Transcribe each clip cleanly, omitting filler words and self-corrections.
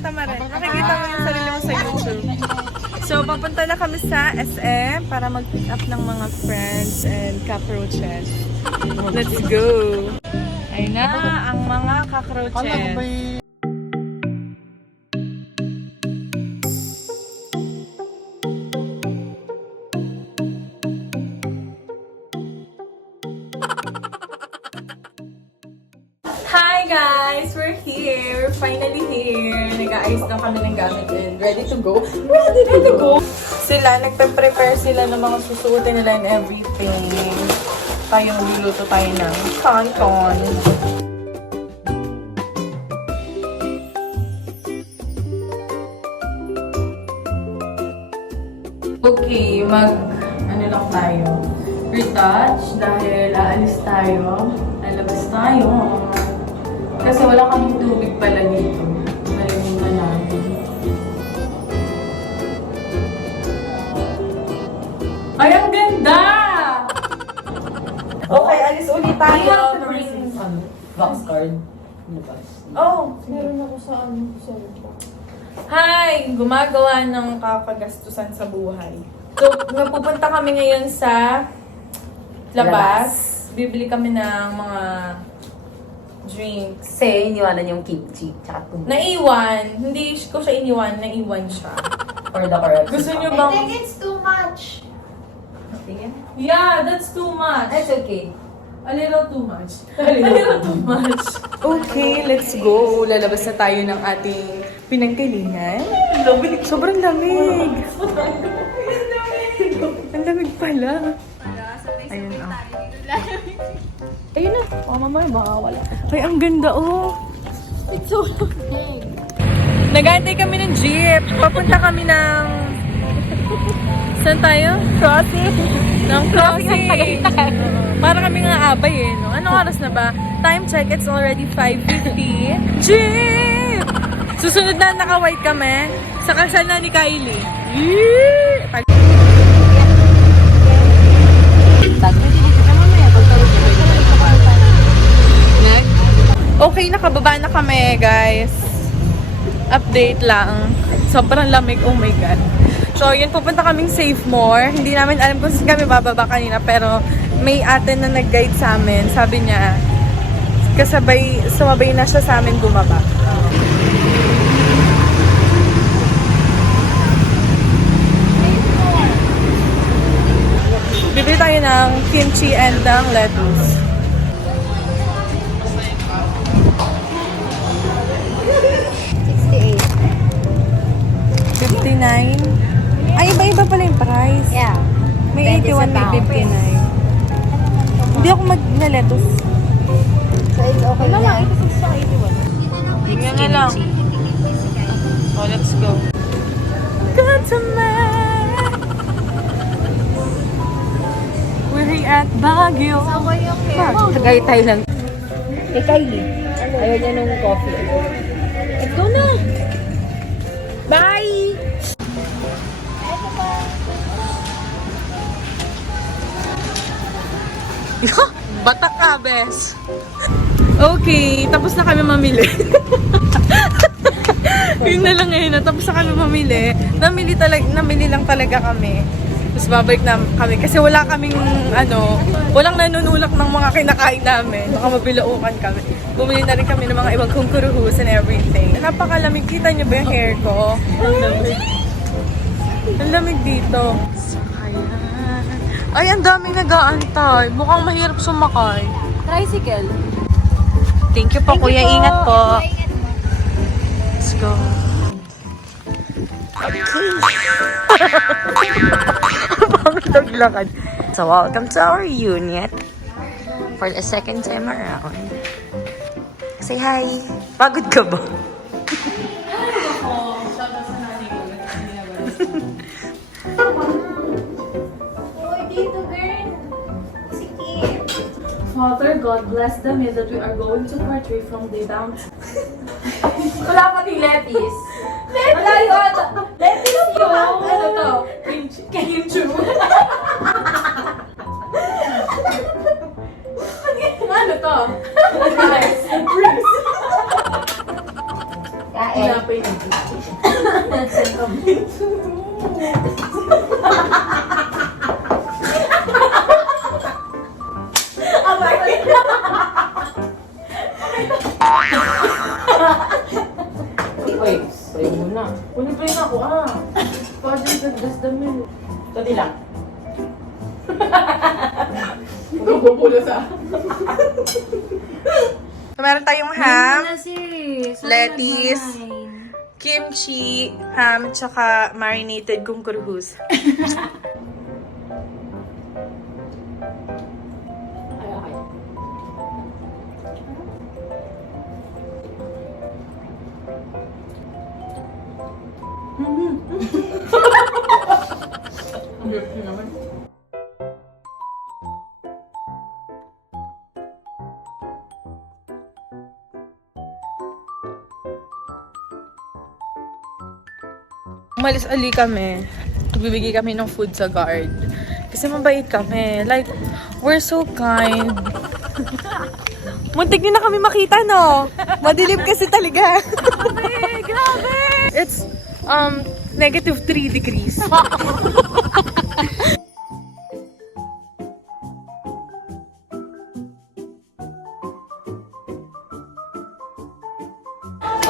Tamara. Nakikita mo yung sarili mo sa YouTube. So, papunta na kami sa SM para mag-pick up ng mga friends and cockroaches. Let's go! Ayun na ang mga cockroaches. Hi guys! We're here! We're finally here! Nag-aayos na kami ng gamit and ready to go. Ready to go! Sila, nagpe-prepare sila ng mga susuotin nila and everything. Tayong luluto tayo ng canton. Okay, ano lang tayo. Retouch dahil aalis tayo. Lalabas tayo. Kasi wala kaming tubig pala dito. Nalimutan namin. Ay, ang ganda! Okay, alis ulit tayo. Box card. Oh, meron ako sa Hi! Gumagawa ng kakagastusan sa buhay. So, napupunta kami ngayon sa labas. Bibili kami ng mga drinks. Kasi iniwanan yung kimchi, tsaka tubig. Naiwan. Hindi ko siya iniwan. Naiwan siya. For the correct. Gusto niyo bang... I think it's too much. Tingin? Yeah, that's too much. That's okay. A little too much. A little too much. Okay, let's go. Lalabas na tayo ng ating pinanggalingan. Lamig. Sobrang lamig. Ang lamig pala. Ayun na. Ayun na. Oh, mamaya baka wala. Ay, ang ganda oh. It's so big. Nag-aantay kami ng jeep. Papunta kami ng... Saan tayo? Crossing. Ng crossing. Para kami nga abay eh, no? Anong oras na ba? Time check, it's already 5:50. Jeep! Susunod na naka-white kami sa kalsada ni Kylie. Yee! Okay, nakababa na kami, guys. Update lang. Sobrang lamig, oh my God. So, yun, pupunta kaming Save More. Hindi namin alam kung saan kami bababa kanina, pero may ate na nag-guide sa amin. Sabi niya, sumabay na siya sa amin bumaba. Bibili tayo ng kimchi and ng lettuce. $59. Ay, iba-iba pala yung price. Yeah. May 81, may 59. Hindi ako mag-lettuce. So it's okay Wala lang. lang, 86 sa 81. Tingnan na lang. Oh, let's go. Come to me. We're at Baguio. Okay yung hair. Tagay-tay lang. Kay Kylie. Ayaw niya nung coffee. Let's go na. Bye! Bata ka, bes. Okay, tapos na kami mamili. Yun na lang ngayon, tapos na kami mamili. Namili lang talaga kami. Tapos babalik na kami. Kasi wala kaming, walang nanunulak ng mga kinakain namin. Baka mabilaukan kami. Bumili na rin kami ng mga ibang kungkuruhus and everything. Napakalamig. Kita niyo ba yung hair ko? Ang lamig. Ang lamig dito. Ay, ang daming nag-aantay. Mukhang mahirap sumakay. Tricycle. Thank you po, kuya. Ingat po. Let's go. Pangtaglakad. So, welcome to our unit. For the second time around. Say hi. Pagod ka ba? Father, God bless them is that we are going to portray from the down. Wala pa ni Letis. Wala yun! Letis yun! Ano to? Kimchi. Ano to? Guys. Tinapay na. Uy, pray muna. Pray na ako Father, that's the milk. Tati lang. Huwag kang pupulo sa Meron tayong ham, sis. lettuce, kimchi, ham, tsaka marinated kungkurhus. Ay. Ang hirap niyo naman. Umalis ali kami. Bibigay kami ng food sa guard. Kasi mabait kami. Like, we're so kind. Muntik nyo na kami makita, no? Madilim kasi talaga. Grabe! Grabe! It's, negative 3 degrees.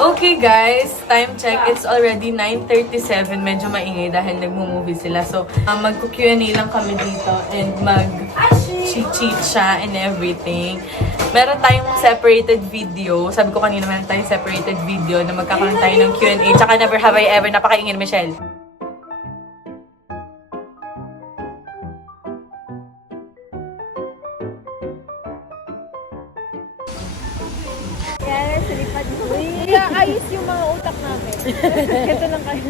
Okay guys, time check. It's already 9:37. Medyo maingay dahil nagmo-movie sila. So, magku-Q&A lang kami dito and mag-cheat siya and everything. Meron tayong separated video. Sabi ko kanina, meron tayong separated video na magkakaroon tayo ng Q&A. Tsaka Never Have I Ever. Napakaingay, Michelle. Kaya ayos yung mga utak namin. Ito lang kayo.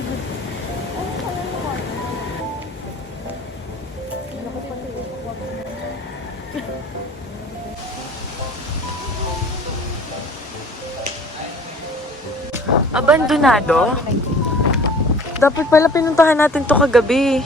Abandonado? Dapat pala pinuntahan natin to kagabi.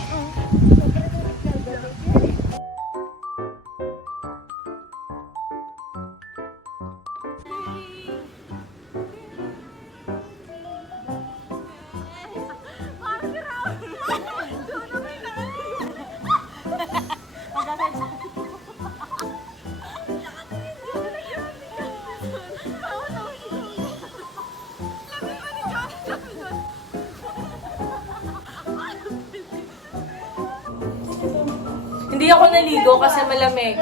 Hindi ako naligo kasi malamig.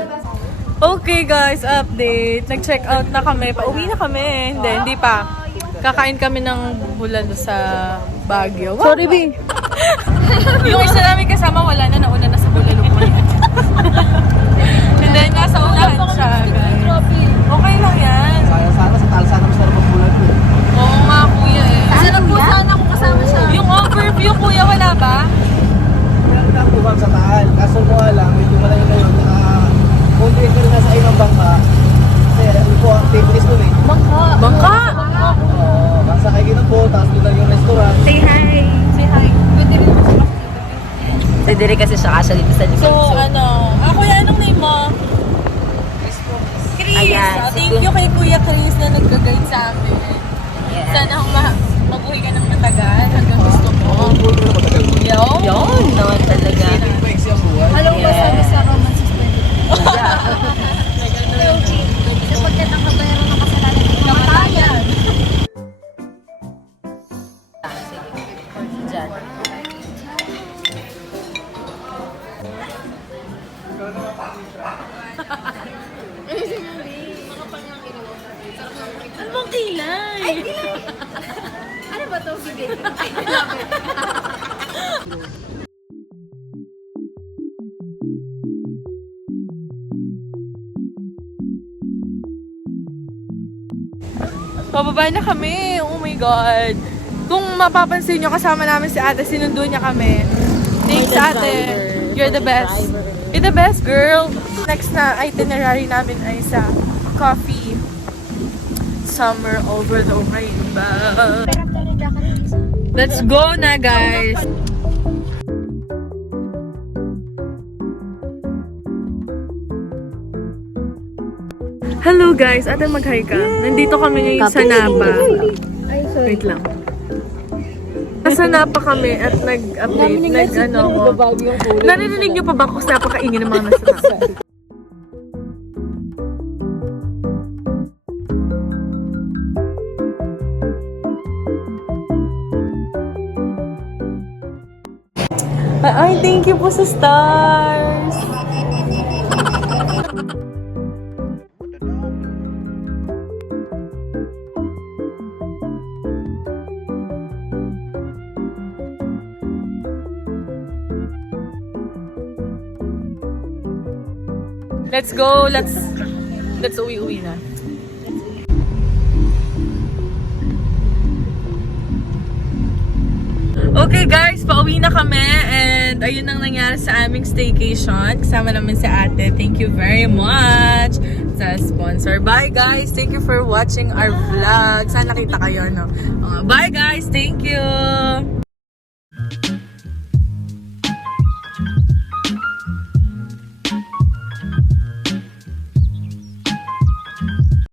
Okay guys, update. Nag-check out na kami. Pauwi na kami. Hindi pa. Kakain kami ng bulalo sa Baguio. Sorry, B. Yung isa namin kasama wala na. Nauna na sa bulalo ko. And then, nasa unahan siya, guys. Okay lang yan. Sana sa talsana mas sarap bulan ko. Oo nga, kuya eh. Sarap po sana kung kasama siya. Yung overview, kuya, wala ba? Meron na po sa taal. Kaso mo lang, medyo malayo kayo. Konti ka rin nasa ibang bangka. Kasi ano po, activities nun eh. Bangka! Oo, sakay kayo ng boat, tapos doon lang yung restaurant. Say hi! Say hi. Pwede rin mo siya. Say dire kasi siya kasya dito sa likod. So, kuya, anong name mo? Chris! Ayan, Thank you kay Kuya Chris na nag-guide sa amin. Yeah. Sana mabuhay ka ng matagal hanggang gusto mo. Yun naman talaga. Alam mo ba sabi sa Roman suspended? Yeah. Sapagkat ang kabayaran ng kasalanan ng kamatayan. Diyan. Ano bang kilay? Ano ba ito? Sige. Pababa na kami. Oh my God. Kung mapapansin nyo, kasama namin si ate, sinundo niya kami. Thanks, ate. You're the best. You're the best, girl. Next na itinerary namin ay sa coffee. Summer over the rainbow. Let's go na, guys. Hello guys, ate mag-hi ka. Nandito kami ngayon sa Napa. Wait lang. Nasa Napa kami at nag-update, Narinig niyo pa ba kung napakaingin ng mga nasa Napa? Ay, thank you po sa stars! Let's go. Let's uwi na. Okay guys, pauwi na kami and ayun ang nangyari sa aming staycation. Kasama namin si ate. Thank you very much sa sponsor. Bye guys! Thank you for watching our vlog. Sana nakita kayo, no? Bye guys! Thank you!